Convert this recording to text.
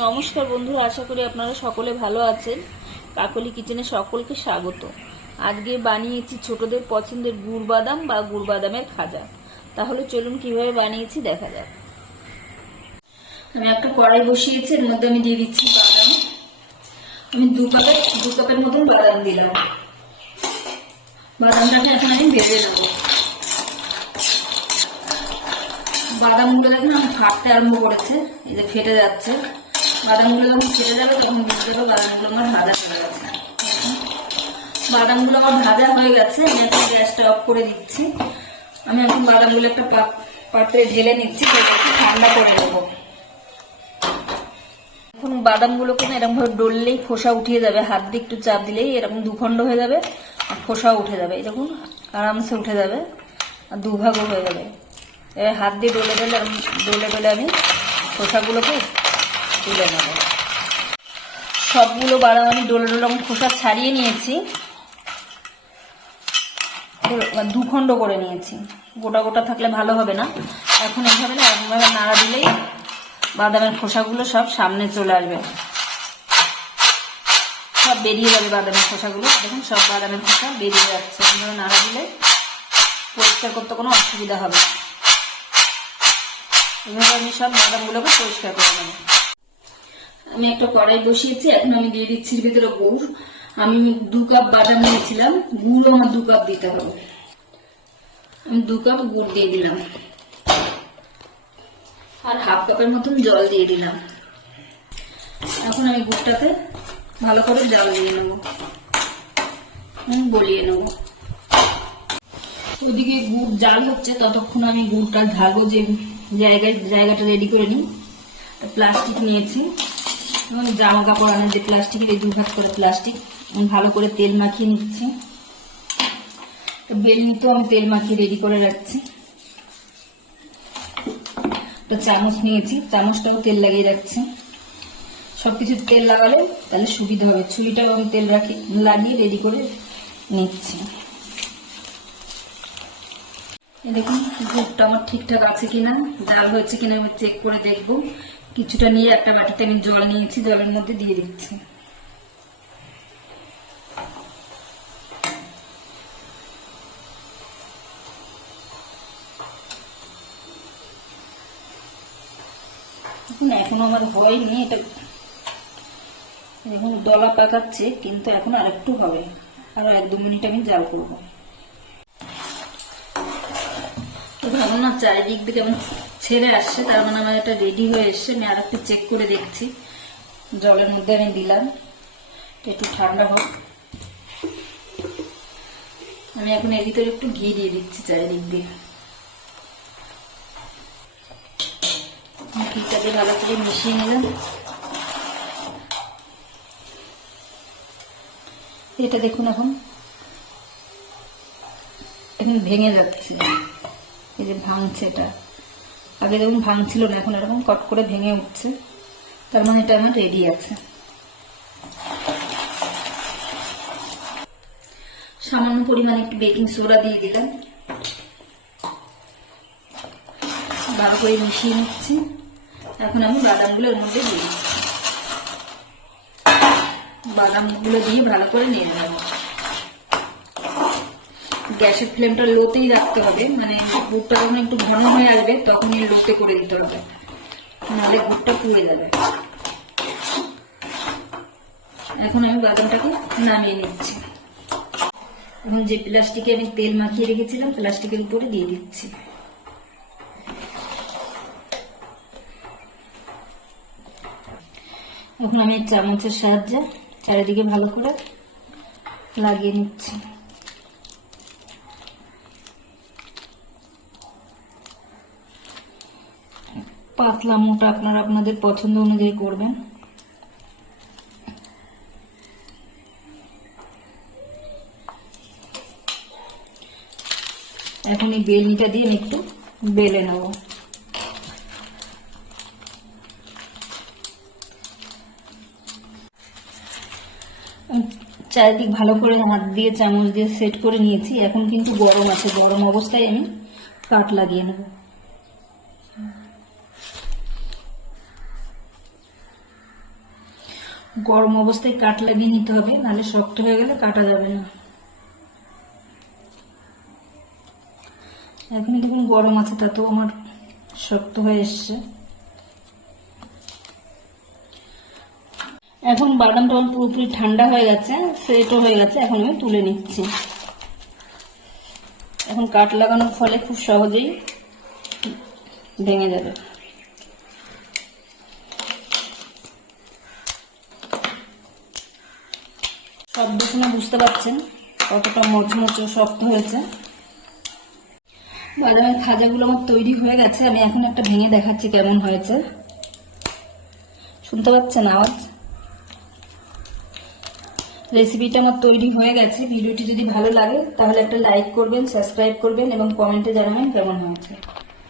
নমস্কার বন্ধুরা, আশা করি আপনারা সকলে ভালো আছেন। কাকলি কিচেনে সকলকে স্বাগত। আজকে বানিয়েছি ছোটদের পছন্দের গুড় বাদাম বা গুড় বাদামের খাজা। তাহলে চলুন কীভাবে বানিয়েছি দেখা যাক। আমি একটা কড়াই বসিয়েছি, এর মধ্যে আমি দিয়ে দিচ্ছি বাদাম। আমি দু কাপের দু কাপের মতন বাদাম দিলাম। বাদামটাকে এখন আমি ভেজে নেব। বাদামগুলো দেখুন আমি ফাটতে আরম্ভ করেছে, এই যে ফেটে যাচ্ছে। বাদামগুলো যখন ফেটে যাবে তখন বুঝতে পারব বাদামগুলো আমার ভাজা হয়ে গেছে। বাদামগুলো আমার ভাজা হয়ে গেছে, আমি এখন গ্যাসটা অফ করে দিচ্ছি। আমি এখন বাদামগুলো একটা পাত্রে ঢেলে নিচ্ছি ঠান্ডা করে দেবো এখন বাদামগুলোকে না এরকম ভাবে ডললেই খোসা উঠিয়ে যাবে, হাত দিয়ে একটু চাপ দিলেই এরকম দুখণ্ড হয়ে যাবে, আর খোসাও উঠে যাবে। এরকম আরামসে উঠে যাবে, আর দুভাগও হয়ে যাবে। এবার হাত দিয়ে ডলে ডলে ডলে ডলে আমি খোসাগুলোকে তুলে নেব। সবগুলো বাদাম আমি ডলে ডলে খোসা ছাড়িয়ে নিয়েছি। দুখণ্ড করে নিয়েছি। গোটা গোটা থাকলে ভালো হবে না। এখন এইভাবে না এরকমভাবে নাড়া দিলেই বাদামের খোসাগুলো সব সামনে চলে আসবে। সব বেরিয়ে যাবে বাদামের খোসাগুলো। দেখুন, সব বাদামের খোসা বেরিয়ে যাচ্ছে। এইভাবে নাড়া দিলে পরিষ্কার করতে কোনো অসুবিধা হবে না। এভাবে আমি সব বাদামগুলোকে পরিষ্কার করে নেব। আমি একটা কড়াই বসিয়েছি, এখন আমি দিয়ে দিচ্ছি ভিতরে গুড়। আমি দু কাপ বাদাম নিয়েছিলাম গুড় আমার দু কাপ দিতে হবে। আমি দু কাপ গুড় দিয়ে দিলাম। আর হাফ কাপের মতন জল দিয়ে দিলাম। এখন আমি গুড়টাতে ভালো করে জল দিয়ে নেব। গলিয়ে নেব। ওদিকে গুড় জাল হচ্ছে, ততক্ষণ আমি গুড়টা ঢালবো যে জায়গায় জায়গাটা রেডি করে নিই। প্লাস্টিক নিয়েছি। জামা কাপড় আনার যে প্লাস্টিকের এই দুভাগ করে প্লাস্টিক। ভালো করে তেল মাখিয়ে নিচ্ছি। বেলনিতেও আমি তেল মাখিয়ে রেডি করে রাখছি। একটা চামচ নিয়েছি, চামচটাও তেল লাগিয়ে রাখছি। সবকিছু তেল লাগালে তাহলে সুবিধা হবে। ছুরিটাও আমি তেল রাখি, লাগিয়ে রেডি করে নিচ্ছি। দেখুন গুড়টা আমার ঠিকঠাক আছে কিনা জাল হয়েছে কিনা আমি চেক করে দেখব। কিছুটা নিয়ে একটা বাটিতে আমি জল নিয়েছি, জলের মধ্যে দিয়ে দিচ্ছি। এখনও আমার হয়নি, এটা দেখুন দলা পাকাচ্ছে, কিন্তু এখন আর একটু হবে। আরও এক দু মিনিট আমি জাল করব। তো ভাবুন না, চারিদিক দিয়ে কেমন ছেড়ে আসছে, তার মানে আমার এটা রেডি হয়ে এসছে, আমি আর একটু চেক করে দেখছি। জলের মধ্যে আমি দিলাম, একটু ঠান্ডা হোক। আমি এখন এর ভিতরে একটু ঘি দিয়ে দিচ্ছি চারিদিক দিয়ে। ঘিটা ভালো করে মিশিয়ে নিলাম। এটা দেখুন এখন। এখন ভেঙে যাচ্ছে। এই যে ভাঙছে এটা। আগে যখন ভাঙছিল না, এখন এরকম কট করে ভেঙে উঠছে। তার মানে এটা আমার রেডি আছে। সামান্য পরিমাণে একটু বেকিং সোডা দিয়ে দিলাম। ভালো করে মিশিয়ে নিচ্ছি। এখন আমি বাদামগুলো এর মধ্যে দিয়ে দিচ্ছি। বাদামগুলো দিয়ে ভালো করে নিয়ে নেব। গ্যাসের ফ্লেমটা লোতেই রাখতে হবে। মানে গুড়টা যখন একটু ঘন হয়ে আসবে, তখনই লোতে করে দিতে হবে। নাহলে গুড়টা পুড়ে যাবে। এখন আমি বাদামটাকে নামিয়ে নিচ্ছি। এখন যে প্লাস্টিকে আমি তেল মাখিয়ে রেখেছিলাম, প্লাস্টিকের উপরে দিয়ে দিচ্ছি। এখন আমি চামচের সাহায্যে চারিদিকে ভালো করে লাগিয়ে নিচ্ছি। পাতলা মোটা আপনারা আপনাদের পছন্দ অনুযায়ী করবেন। এখন এই বেলনিটা দিয়ে আমি একটু বেলে নেব। চারিদিক ভালো করে হাত দিয়ে চামচ দিয়ে সেট করে নিয়েছি। এখন কিন্তু গরম আছে। গরম অবস্থায় আমি কাট লাগিয়ে নেব। গরম অবস্থায় কাট লাগিয়ে নিতে হবে, নাহলে শক্ত হয়ে গেলে কাটা যাবে না। এখন দেখুন গরম আছে তাতেও আমার শক্ত হয়ে এসছে। এখন বাদামটা আমার পুরোপুরি ঠান্ডা হয়ে গেছে, সেটও হয়ে গেছে, এখন আমি তুলে নিচ্ছি। এখন কাট লাগানোর ফলে খুব সহজেই ভেঙে যাবে। শব্দ শুনে বুঝতে পারছেন, কতটা মচমচে শক্ত হয়েছে। বাদামের খাজাগুলো আমার তৈরি হয়ে গেছে, আমি এখন একটা ভেঙে দেখাচ্ছি কেমন হয়েছে। শুনতে পাচ্ছেন আওয়াজ? রেসিপিটা আমার তৈরি হয়ে গেছে, ভিডিওটি যদি ভালো লাগে তাহলে একটা লাইক করবেন সাবস্ক্রাইব করবেন এবং কমেন্টে জানাবেন কেমন হয়েছে।